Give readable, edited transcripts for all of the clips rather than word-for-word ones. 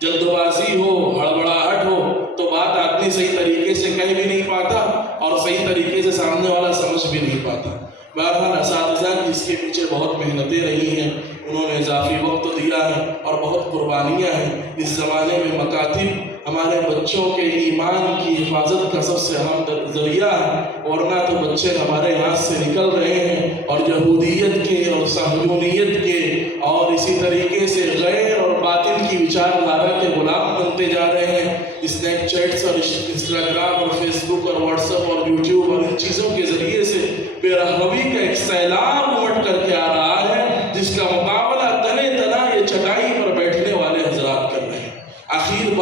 جلد بازی ہو، ہڑبڑاہٹ ہو تو بات آدمی صحیح طریقے سے کہہ بھی نہیں پاتا اور صحیح طریقے سے سامنے والا سمجھ بھی نہیں پاتا۔ بہرحال اساتذہ کی اس کے پیچھے بہت محنتیں رہی ہیں، انہوں نے اضافی وقت دیا ہے اور بہت قربانیاں ہیں۔ اس زمانے میں مکاتب ہمارے بچوں کے ایمان کی حفاظت کا سب سے اہم ذریعہ ہے، ورنہ تو بچے ہمارے ہاتھ سے نکل رہے ہیں اور یہودیت کے اور صہیونیت کے اور اسی طریقے سے غیر اور باطل کی وچار دھارا کے غلام بنتے جا رہے ہیں۔ اسنیپ چیٹس اور انسٹاگرام اور فیس بک اور واٹس ایپ اور یوٹیوب اور ان چیزوں کے ذریعے سے بے رحمی کا ایک سیلاب امٹ کر کے آ رہا ہے، جس کا مقابلہ تنے تنا یہ چٹائی پر بیٹھنے والے حضرات کر رہے ہیں۔ آخری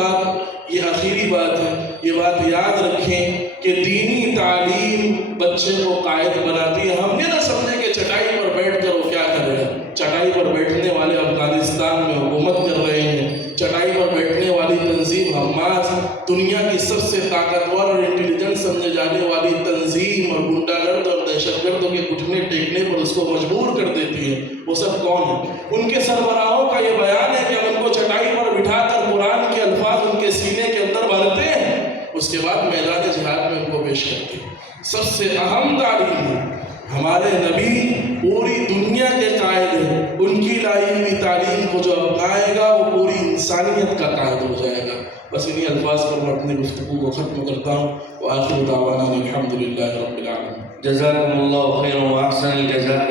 بات ہے، یہ بات یاد رکھیں کہ دینی تعلیم بچے کو قائد بناتی ہے۔ ہم یہ نہ سمجھیں کہ چٹائی پر بیٹھ کر وہ کیا کرے گا۔ چٹائی پر بیٹھنے والے افغانستان میں حکومت کر رہے ہیں، چٹائی پر بیٹھنے والی تنظیم حماس دنیا کی سب سے طاقتور اور انٹیلیجنٹ سمجھے جانے والی تنظیم اور غنڈہ گرد اور دہشت گردوں کے گھٹنے ٹیکنے پر اس کو مجبور کر دیتی ہے۔ وہ سب کون ہیں؟ ان کے سربراہوں کا یہ بیان ہے کہ ہم ان کو چٹائی پر بٹھا کر قرآن کے الفاظ ان کے سینے کے اندر بھرتے ہیں، اس کے بعد میدان جہاد میں ان کو پیش کرتے ہیں۔ سب سے اہم تعلیم ہے، ہمارے نبی پوری دنیا کے قائد ہیں، ان کی لائی ہوئی تعلیم کو جو اپنائے گا وہ پوری انسانیت کا قائد ہو جائے گا۔ بس انہی الفاظ پر میں اپنی گفتگو کو ختم کرتا ہوں۔ وآخر دعوانا الحمدللہ رب العالمین۔ جزاکم اللہ خیر و احسن الجزاء۔